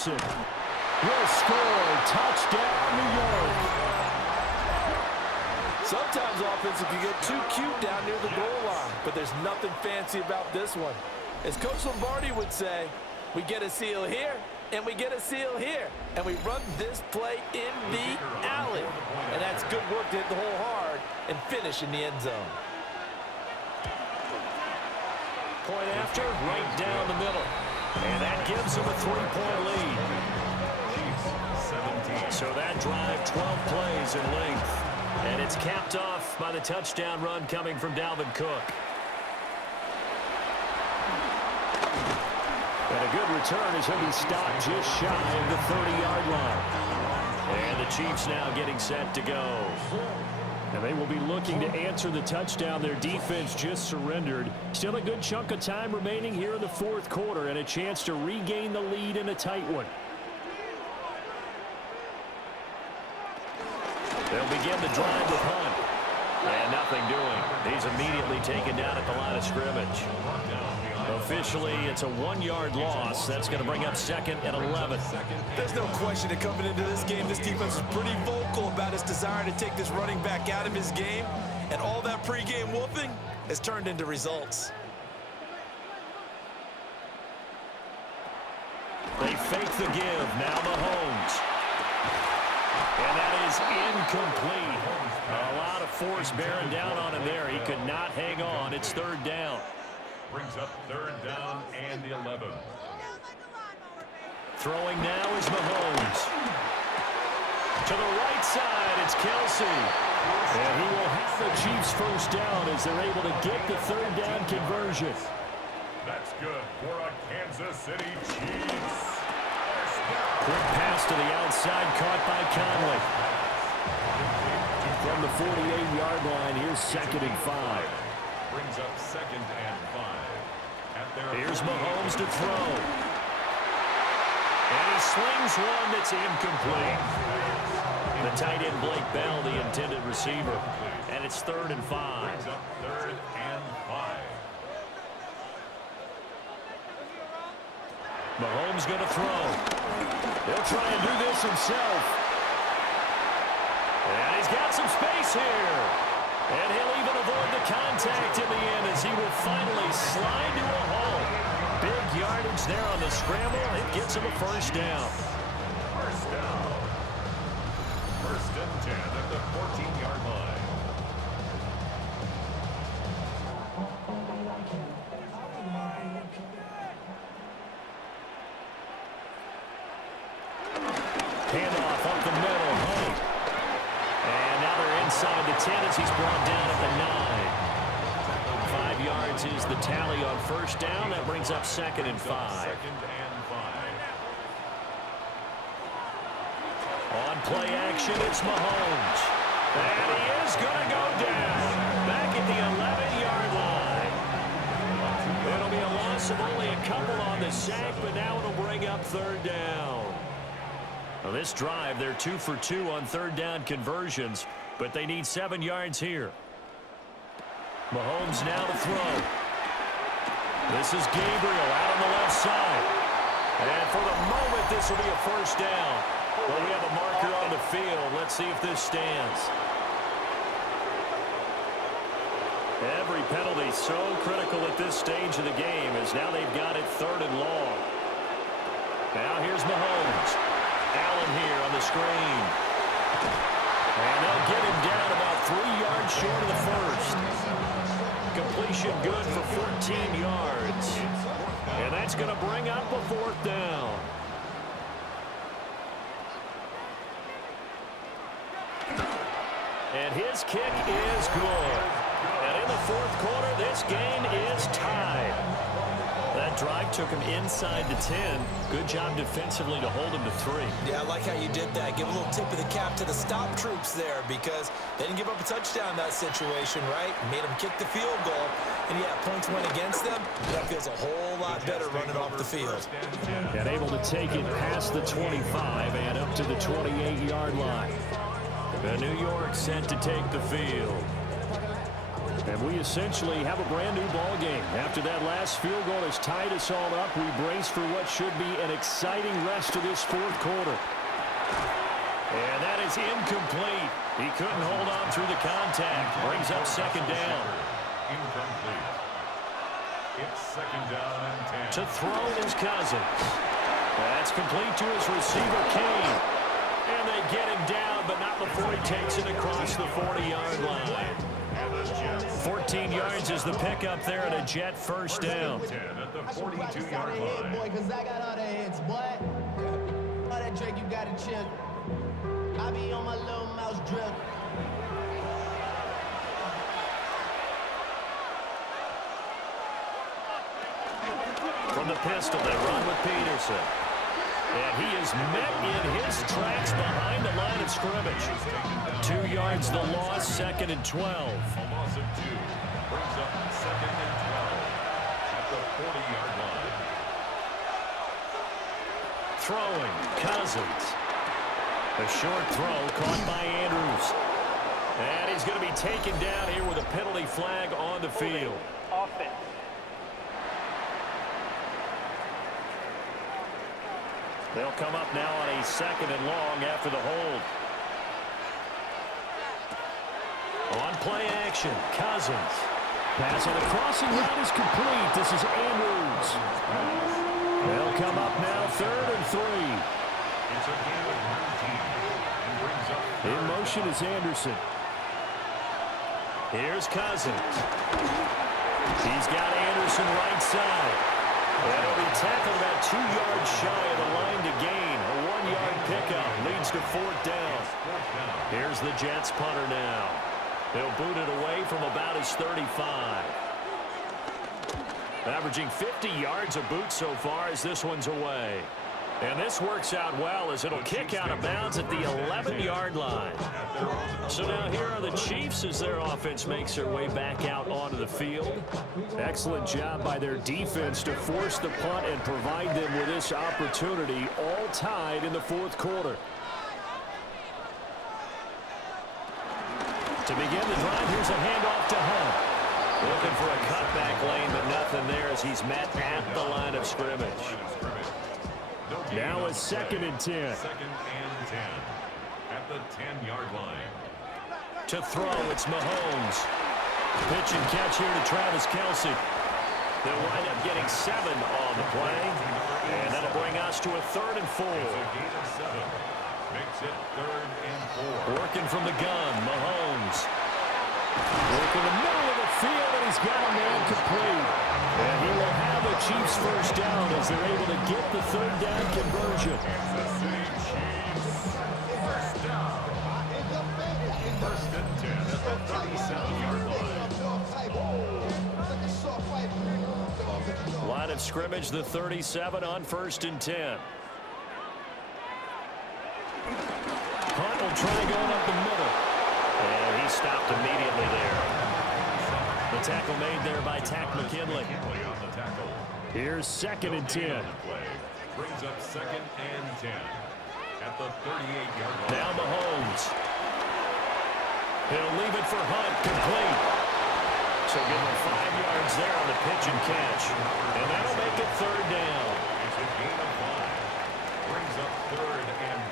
Jefferson will score. Touchdown, New York. Sometimes offenses can get too cute down near the goal line, but there's nothing fancy about this one. As Coach Lombardi would say, we get a seal here, and we get a seal here, and we run this play in the alley. And that's good work to hit the hole hard and finish in the end zone. Point after, right down the middle. And that gives them a 3-point lead. So that drive, 12 plays in length. And it's capped off by the touchdown run coming from Dalvin Cook. And a good return as he'll be stopped just shy of the 30-yard line. And the Chiefs now getting set to go. And they will be looking to answer the touchdown their defense just surrendered. Still a good chunk of time remaining here in the fourth quarter and a chance to regain the lead in a tight one. They'll begin the drive with Hunt. And nothing doing. He's immediately taken down at the line of scrimmage. Officially, it's a 1-yard loss. That's going to bring up 2nd and 11. There's no question that coming into this game, this defense is pretty vocal about its desire to take this running back out of his game. And all that pregame whooping has turned into results. They fake the give. Now Mahomes. And that is incomplete. A lot of force bearing down on him there. He could not hang on. It's 3rd down. Brings up 3rd down and 11. Throwing now is Mahomes. To the right side, it's Kelsey. And he will have the Chiefs first down as they're able to get the 3rd down conversion. That's good for a Kansas City Chiefs. Quick pass to the outside, caught by Conley. From the 48-yard line, here's 2nd and 5. Brings up 2nd and 5. Here's Mahomes to throw. And he slings one that's incomplete. The tight end Blake Bell, the intended receiver. And it's 3rd and 5. Brings up 3rd and 5. Mahomes going to throw. He'll try and do this himself. And he's got some space here. And he'll even avoid the contact in the end as he will finally slide to a hole. Big yardage there on the scramble. It gets him a first down. First down. 1st and 10 at the 14-yard line. Handoff up the middle. Hunt. And now they're inside the 10 as he's brought down at the 9. 5 yards is the tally on first down. That brings up 2nd and 5. 2nd and 5. On play action, it's Mahomes. And he is going to go down. Back at the 11-yard line. It'll be a loss of only a couple on the sack, but now it'll bring up 3rd down. Well, this drive, they're 2 for 2 on 3rd down conversions, but they need 7 yards here. Mahomes now to throw. This is Gabriel out on the left side. And for the moment, this will be a first down. Well, we have a marker on the field. Let's see if this stands. Every penalty so critical at this stage of the game as now they've got it 3rd and long. Now here's Mahomes. Allen here on the screen. And they'll get him down about 3 yards short of the first. Completion good for 14 yards. And that's going to bring up a 4th down. And his kick is good. And in the 4th quarter, this game is tied. That drive took him inside the 10. Good job defensively to hold him to 3. Yeah, I like how you did that. Give a little tip of the cap to the stop troops there because they didn't give up a touchdown in that situation, right? Made them kick the field goal. And, yeah, points went against them. That feels a whole lot better running off the field. And able to take it past the 25 and up to the 28-yard line. The New York set to take the field. And we essentially have a brand new ball game. After that last field goal has tied us all up, we brace for what should be an exciting rest of this fourth quarter. And that is incomplete. He couldn't hold on through the contact. Brings up second down. Incomplete. It's second down and 10. To throw is Cousins. That's complete to his receiver, Kane. And they get him down, but not before he takes it across the 40-yard line. 14 yards is the pickup there and a Jet first down. 10 at the 42-yard line. Boy, cause I got all the hits, boy. All that Drake, you gotta chill. I be on my little mouse drill. From the pistol, they run with Peterson. And he is met in his tracks behind the line of scrimmage. 2 yards the loss, second and 12. A loss of 2 brings up second and 12 at the 40-yard line. Throwing, Cousins. A short throw caught by Andrews. And he's going to be taken down here with a penalty flag on the field. Offense. They'll come up now on a second and long after the hold. On play action, Cousins. Pass on the crossing route is complete. This is Andrews. They'll come up now third and 3. It's a game of routine and brings up In motion is Anderson. Here's Cousins. He's got Anderson right side. And he'll be tackled about 2 yards shy of the line to gain. A 1-yard pickup leads to fourth down. Here's the Jets punter now. He'll boot it away from about his 35. Averaging 50 yards a boot so far as this one's away. And this works out well as it'll kick out of bounds at the 11-yard line. So now here are the Chiefs as their offense makes their way back out onto the field. Excellent job by their defense to force the punt and provide them with this opportunity, all tied in the fourth quarter. To begin the drive, here's a handoff to Hunt. Looking for a cutback lane, but nothing there as he's met at the line of scrimmage. Now it's second and 10. Second and 10 at the 10-yard line. To throw, it's Mahomes. Pitch and catch here to Travis Kelce. They'll wind up getting 7 on the play. And that'll bring us to a third and 4. It's a gain of 7. Makes it third and 4. Working from the gun, Mahomes. Working the middle of the field, and he's got a man complete. And he will have the Chiefs first down as they're able to get the third down conversion. Kansas City Chiefs. First down. First and 10 at the 37-yard line. Line of scrimmage, the 37 on first and 10. Hunt will try going up the middle. And he stopped immediately there. The tackle made there by Tack McKinley. On the tackle. Here's second and 10. Brings up second and 10 at the 38-yard line. Now Mahomes. He'll leave it for Hunt, complete. So give him 5 yards there on the pitch and catch. And that'll make it third down. It's a gain of 5. Brings up third and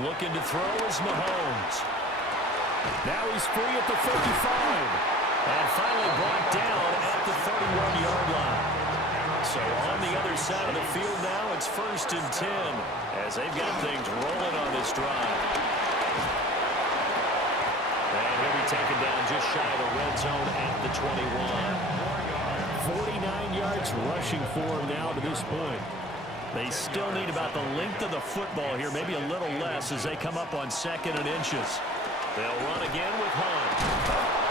5. Looking to throw is Mahomes. Now he's free at the 35. And finally brought down at the 31-yard line. So on the other side of the field now, it's first and 10 as they've got things rolling on this drive. And he'll be taken down just shy of the red zone at the 21. 49 yards rushing for him now to this point. They still need about the length of the football here, maybe a little less as they come up on second and inches. They'll run again with Hunt.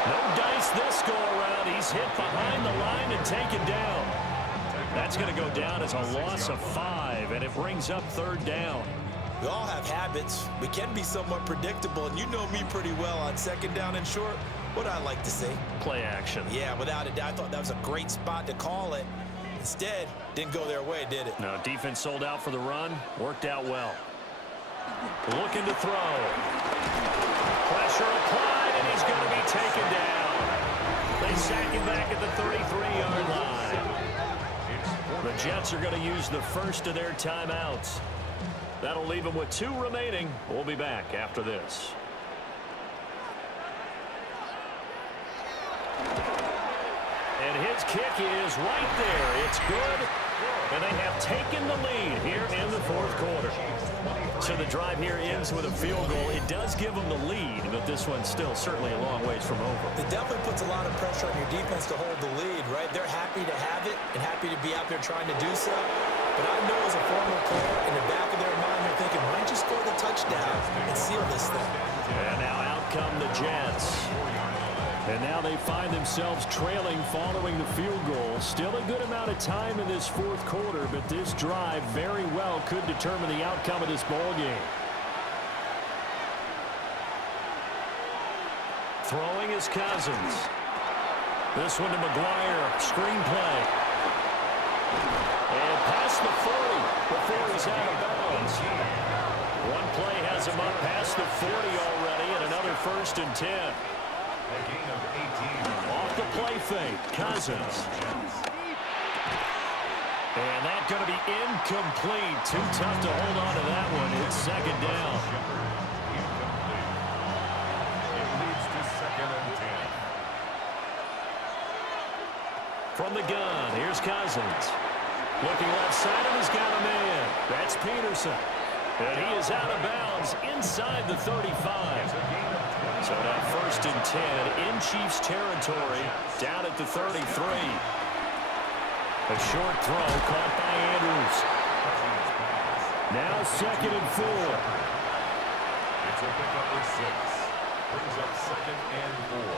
No dice this go around. He's hit behind the line and taken down. That's going to go down as a loss of 5, and it brings up third down. We all have habits. We can be somewhat predictable, and you know me pretty well on second down and short. What do I like to say? Play action. Yeah, without a doubt, I thought that was a great spot to call it. Instead, didn't go their way, did it? No, defense sold out for the run. Worked out well. Looking to throw. Pressure applied, and he's going to be taken down. sack him back at the 33-yard line. The Jets are going to use the first of their timeouts. That'll leave them with 2 remaining. We'll be back after this. And his kick is right there. It's good. And they have taken the lead here in the 4th quarter. So the drive here ends with a field goal. It does give them the lead, but this one's still certainly a long ways from over. It definitely puts a lot of pressure on your defense to hold the lead, right? They're happy to have it and happy to be out there trying to do so. But I know as a former player, in the back of their mind, they're thinking, why don't you score the touchdown and seal this thing? And now out come the Jets. And now they find themselves trailing following the field goal. Still a good amount of time in this 4th quarter, but this drive very well could determine the outcome of this ball game. Throwing is Cousins. This one to McGuire. Screen play. And past the 40 before he's out of bounds. One play has him up past the 40 already, and another 1st and 10. A gain of 18. Off the play fake, Cousins. And that's going to be incomplete. Too tough to hold on to that one. It's 2nd down. It leads to 2nd and 10. From the gun, here's Cousins. Looking left side, and he's got a man. That's Peterson. And he is out of bounds inside the 35. So now 1st and 10 in Chiefs territory, down at the 33. A short throw caught by Andrews. Now 2nd and 4. It's a pickup with 6. Brings up 2nd and 4.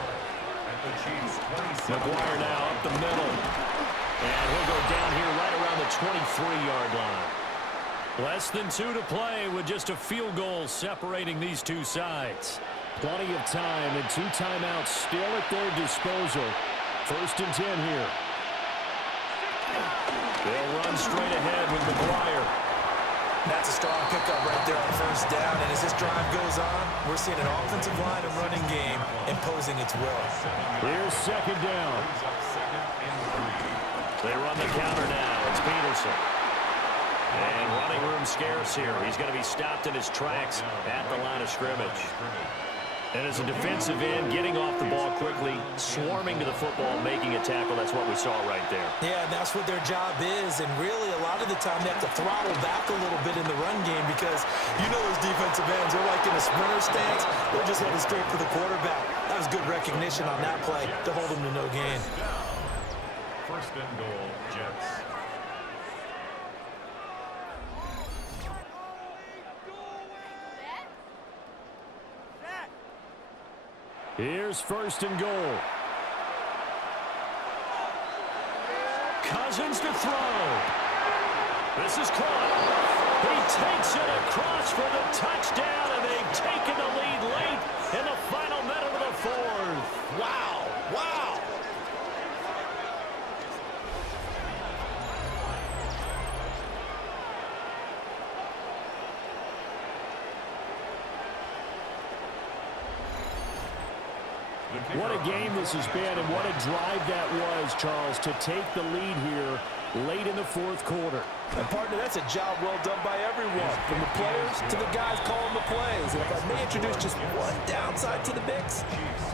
At the Chiefs 27. McGuire now up the middle. And he'll go down here right around the 23-yard line. Less than 2 to play with just a field goal separating these two sides. Plenty of time and 2 timeouts still at their disposal. 1st and 10 here. They'll run straight ahead with McGuire. That's a strong pickup right there on 1st down. And as this drive goes on, we're seeing an offensive line and running game imposing its will. Here's 2nd down. They run the counter now. It's Peterson. And running room scarce here. He's going to be stopped in his tracks at the line of scrimmage. And as a defensive end, getting off the ball quickly, swarming to the football, making a tackle, that's what we saw right there. Yeah, and that's what their job is. And really, a lot of the time, they have to throttle back a little bit in the run game because you know those defensive ends, they're like in a sprinter stance. They're just headed straight for the quarterback. That was good recognition on that play to hold them to no gain. 1st and goal, Jets. Here's 1st and goal. Cousins to throw. This is caught. He takes it across for the touchdown, and they've taken the lead late in the final minute of the 4th. Wow, wow. What a game this has been, and what a drive that was, Charles, to take the lead here late in the 4th quarter. And, partner, that's a job well done by everyone, from the players to the guys calling the plays. And if I may introduce just one downside to the mix,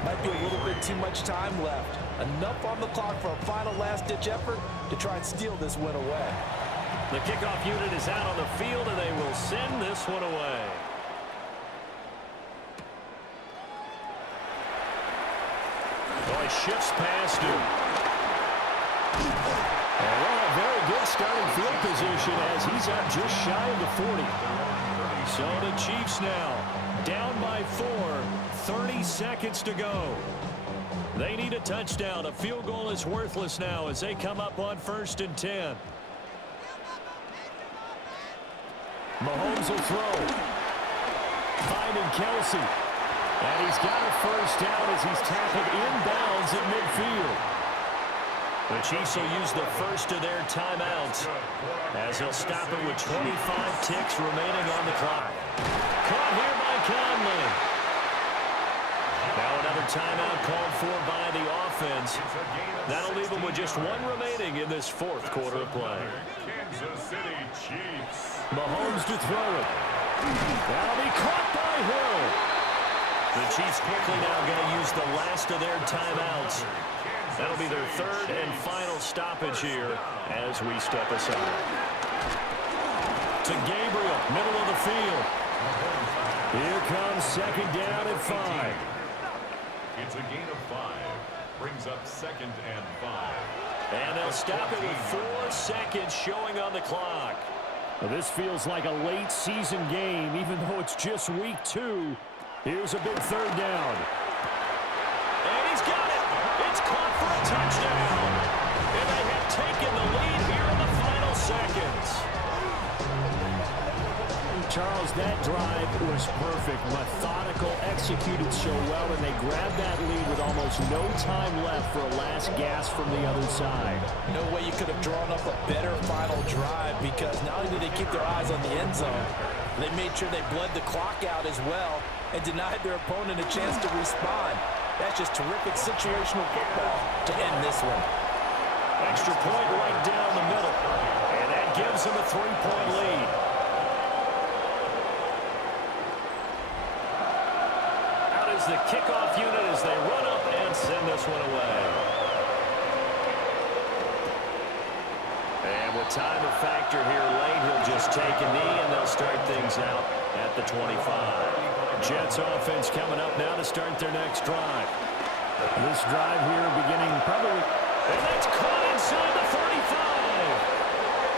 might be a little bit too much time left. Enough on the clock for a final last-ditch effort to try and steal this win away. The kickoff unit is out on the field, and they will send this one away. Oh, he shifts past him. And a very good starting field position as he's up just shy of the 40. So the Chiefs now down by 4, 30 seconds to go. They need a touchdown. A field goal is worthless now as they come up on 1st and 10. Mahomes will throw. Finding Kelsey. And he's got a 1st down as he's tackled inbounds at midfield. The Chiefs will use the first of their timeouts as they'll stop it with 25 ticks remaining on the clock. Caught here by Conley. Now another timeout called for by the offense. yards. That'll leave them with just one remaining in this fourth quarter of play. Kansas City Chiefs. Mahomes to throw it. That'll be caught by Hill. The Chiefs quickly now going to use the last of their timeouts. That'll be their third and final stoppage here as we step aside. To Gabriel, middle of the field. Here comes second down and 5. It's a gain of 5. Brings up second and 5. And they'll stop it with 4 seconds showing on the clock. Well, this feels like a late season game, even though it's just week 2. Here's a big third down. And he's got it. It's caught for a touchdown. And they have taken the lead here in the final seconds. Charles, that drive was perfect. Methodical, executed so well, and they grabbed that lead with almost no time left for a last gasp from the other side. No way you could have drawn up a better final drive, because not only did they keep their eyes on the end zone, they made sure they bled the clock out as well and denied their opponent a chance to respond. That's just terrific situational football to end this one. Extra point right down the middle, and that gives them a 3-point lead. Out is the kickoff unit as they run up and send this one away. And with time a factor here late, he'll just take a knee, and they'll start things out at the 25. Jets offense coming up now to start their next drive. This drive here beginning probably, and that's caught inside the 35.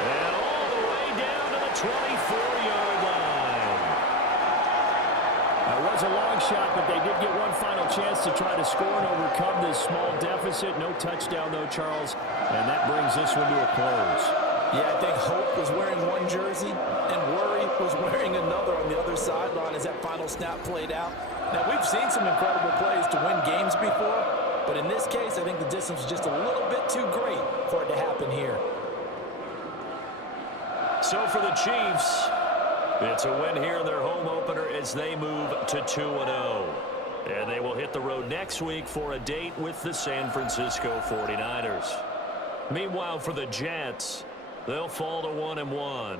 And all the way down to the 24-yard line. That was a long shot, but they did get one final chance to try to score and overcome this small deficit. No touchdown, though, Charles, and that brings this one to a close. Yeah, I think Hope was wearing one jersey and Worry was wearing another on the other sideline as that final snap played out. Now, we've seen some incredible plays to win games before, but in this case, I think the distance was just a little bit too great for it to happen here. So for the Chiefs, it's a win here in their home opener as they move to 2-0. And they will hit the road next week for a date with the San Francisco 49ers. Meanwhile, for the Jets, they'll fall to 1-1.